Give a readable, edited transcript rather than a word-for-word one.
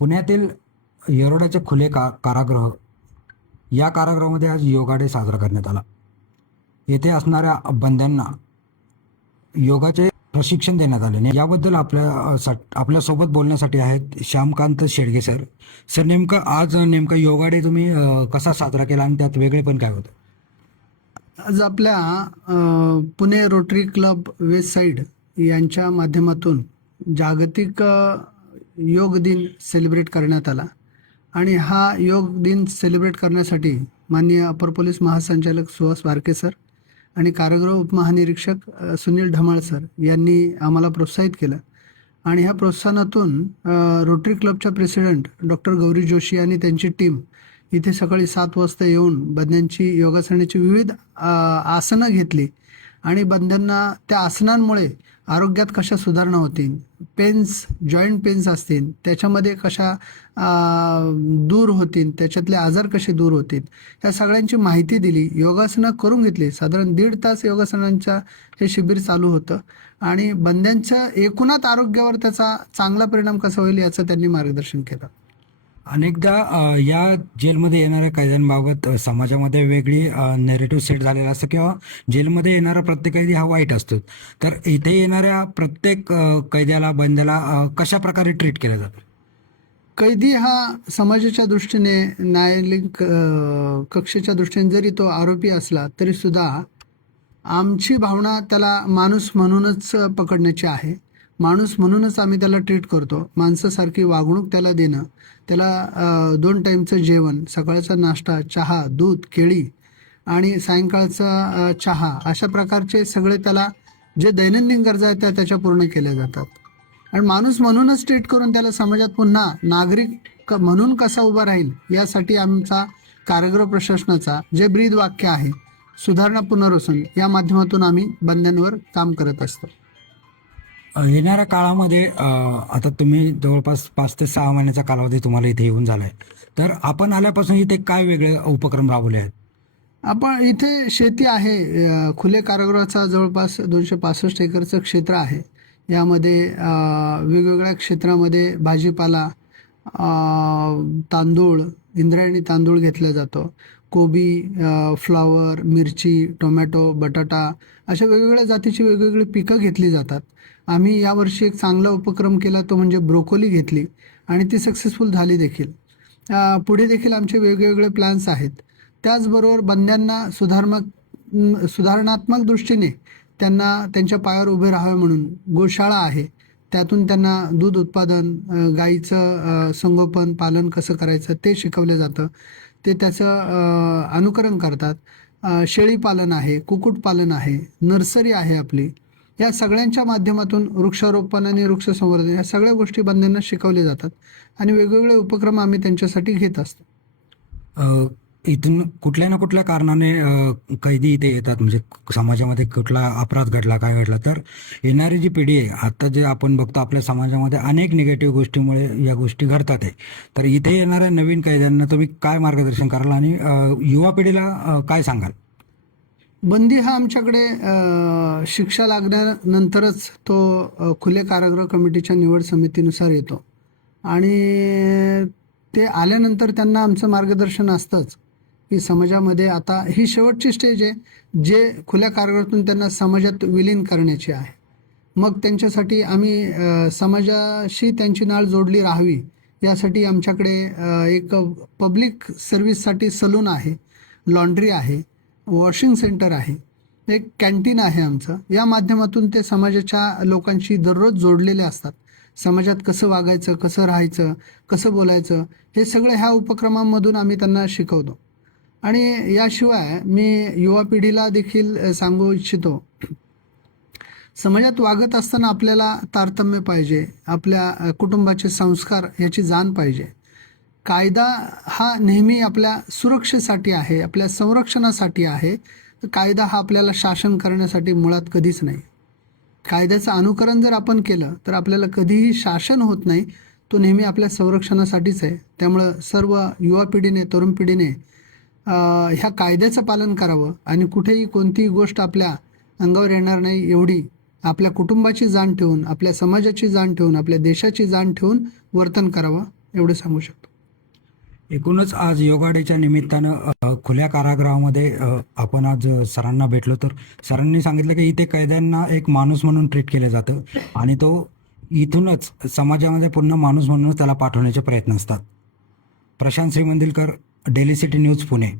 पुण्यातील येरवड्याचे खुले कारागृह या कारागृहामध्ये आज योगा डे साजरा करण्यात आला. येथे असणाऱ्या बंद्यांना योगाचे प्रशिक्षण देण्यात आले. याबद्दल आपल्यासोबत बोलण्यासाठी आहेत श्यामकांत शेडगे सर. सर, नेमका योगा डे तुम्ही कसा साजरा केला आणि त्यात वेगळेपण काय होतं? आज आपल्या Pune rotary club west side यांच्या माध्यमातून जागतिक योग दिन सेलिब्रेट करण्यात आला आणि हा योग दिन सेलिब्रेट करण्यासाठी माननीय अपर पोलीस महासंचालक सुहास वारके सर आणि कारागृह उपमहानिरीक्षक सुनील ढमाळ सर यांनी आम्हाला प्रोत्साहित केलं. आणि ह्या प्रोत्साहनातून रोटरी क्लबच्या प्रेसिडेंट डॉक्टर गौरी जोशी आणि त्यांची टीम इथे सकाळी 7 वाजता येऊन बंद्यांची योगासनाची विविध आसनं घेतली आणि बंद्यांना त्या आसनांमुळे आरोग्यात कशा सुधारणा होतील, जॉईंट पेन्स असतील त्याच्यामध्ये कशा दूर होतील, त्याच्यातले आजार कसे दूर होतील, या सगळ्यांची माहिती दिली. योगासनं करून घेतली. साधारण 1.5 तास योगासनांच्या हे शिबिर चालू होतं आणि बंद्यांच्या एकूणात आरोग्यावर त्याचा चांगला परिणाम कसा होईल याचं त्यांनी मार्गदर्शन केलं. अनेकदा या जेलमध्ये येणाऱ्या कैद्यांबाबत समाजामध्ये वेगळी नेरेटिव्ह सेट झालेला असतं किंवा जेलमध्ये येणारा प्रत्येक कैदी हा वाईट असतो. तर इथे येणाऱ्या प्रत्येक कैद्याला, बंद्याला कशा प्रकारे ट्रीट केलं जातं? कैदी हा समाजाच्या दृष्टीने, न्यायालयिक कक्षेच्या दृष्टीने जरी तो आरोपी असला तरी सुद्धा आमची भावना त्याला माणूस म्हणूनच पकडण्याची आहे. माणूस म्हणूनच आम्ही त्याला ट्रीट करतो. माणसासारखी वागणूक त्याला देणं, त्याला 2 टाईमचं जेवण, सकाळचा नाश्ता, चहा, दूध, केळी आणि सायंकाळचा चहा, अशा प्रकारचे सगळे त्याला जे दैनंदिन गरजा आहेत त्याच्या पूर्ण केल्या जातात. आणि माणूस म्हणूनच ट्रीट करून त्याला समाजात पुन्हा नागरिक म्हणून कसा उभा राहील यासाठी आमचा कारागृह प्रशासनाचा जे ब्रीद वाक्य आहे, सुधारणा पुनर्वसन, या माध्यमातून आम्ही बंद्यांवर काम करत असतो. येणाऱ्या काळामध्ये आता तुम्ही जवळपास 5 ते 6 महिन्याचा कालावधी तुम्हाला इथे येऊन झाला आहे. तर आपण आल्यापासून इथे काय वेगळे उपक्रम राबवले आहेत? आपण इथे शेती आहे. खुले कारागृहाचा जवळपास 265 एकरचं क्षेत्र आहे. यामध्ये वेगवेगळ्या क्षेत्रामध्ये भाजीपाला, तांदूळ, इंद्रायणी तांदूळ घेतला जातो. कोबी, फ्लॉवर, मिरची, टोमॅटो, बटाटा, अशा वेगवेगळ्या जातीची वेगवेगळी पिकं घेतली जातात. आम्ही यावर्षी एक चांगला उपक्रम केला, तो म्हणजे ब्रोकोली घेतली आणि ती सक्सेसफुल झाली देखील. पुढे देखील आमचे वेगवेगळे प्लॅन्स आहेत. त्याचबरोबर बंद्यांना सुधारणात्मक दृष्टीने त्यांना त्यांच्या पायावर उभे राहावे म्हणून गोशाळा आहे. त्यातून त्यांना दूध उत्पादन, गाईचं संगोपन, पालन कसं करायचं ते शिकवलं जातं. ते त्याचं अनुकरण करतात. शेळीपालन आहे, कुक्कुटपालन आहे, नर्सरी आहे आपली. या सगळ्यांच्या माध्यमातून वृक्षारोपण आणि वृक्षसंवर्धन या सगळ्या गोष्टी बंद्यांना शिकवल्या जातात आणि वेगवेगळे उपक्रम आम्ही त्यांच्यासाठी घेत असतो. इथून कुठल्या ना कुठल्या कारणाने कैदी इथे येतात, म्हणजे समाजामध्ये कुठला अपराध घडला, काय घडला, तर येणारी जी पिढी आहे आता, जे आपण बघतो आपल्या समाजामध्ये अनेक निगेटिव्ह गोष्टीमुळे या गोष्टी घडतात आहे. तर इथे येणाऱ्या नवीन कैद्यांना तुम्ही काय मार्गदर्शन कराल आणि युवा पिढीला काय सांगाल? बंदी हा आमच्याकडे शिक्षा लागल्यानंतरच तो खुले कारागृह कमिटीच्या निवड समितीनुसार येतो आणि ते आल्यानंतर त्यांना आमचं मार्गदर्शन असतंच की समाजामध्ये आता ही शेवटची स्टेज आहे, जे खुल्या कारागृहातून त्यांना समाजात विलीन करण्याची आहे. मग त्यांच्यासाठी आम्ही समाजाशी त्यांची नाळ जोडली राहावी यासाठी आमच्याकडे एक पब्लिक सर्व्हिससाठी सलून आहे, लॉन्ड्री आहे, वॉशिंग सेंटर आहे, एक कॅन्टीन आहे आमचं. या माध्यमातून ते समाजाच्या लोकांशी दररोज जोडलेले असतात. समाजात कसं वागायचं, कसं राहायचं, कसं बोलायचं, हे सगळं ह्या उपक्रमांमधून आम्ही त्यांना शिकवतो. आणि याशिवाय मी युवा पिढीला देखील सांगू इच्छितो, समाजात वागत असताना आपल्याला तारतम्य पाहिजे, आपल्या कुटुंबाचे संस्कार याची जाण पाहिजे. कायदा हा नेहमी आपल्या सुरक्षेसाठी आहे, आपल्या संरक्षणासाठी आहे. कायदा हा आपल्याला शासन करण्यासाठी मुळात कधीच नाही. कायद्याचं अनुकरण जर आपण केलं तर आपल्याला कधीही शासन होत नाही, तो नेहमी आपल्या संरक्षणासाठीच आहे. त्यामुळं सर्व युवा पिढीने, तरुण पिढीने ह्या कायद्याचं पालन करावं आणि कुठेही कोणतीही गोष्ट आपल्या अंगावर येणार नाही एवढी आपल्या कुटुंबाची जाण ठेवून, आपल्या समाजाची जाण ठेवून, आपल्या देशाची जाण ठेवून वर्तन करावं. एवढं सांगू शकतो. एकूणच आज योगा डेच्या निमित्तानं खुल्या कारागृहामध्ये आपण आज सरांना भेटलो, तर सरांनी सांगितलं की इथे कैद्यांना एक माणूस म्हणून ट्रीट केलं जातं आणि तो इथूनच समाजामध्ये पूर्ण माणूस म्हणूनच त्याला पाठवण्याचे प्रयत्न असतात. Prashant Shrimandilkar, Daily City News, Pune.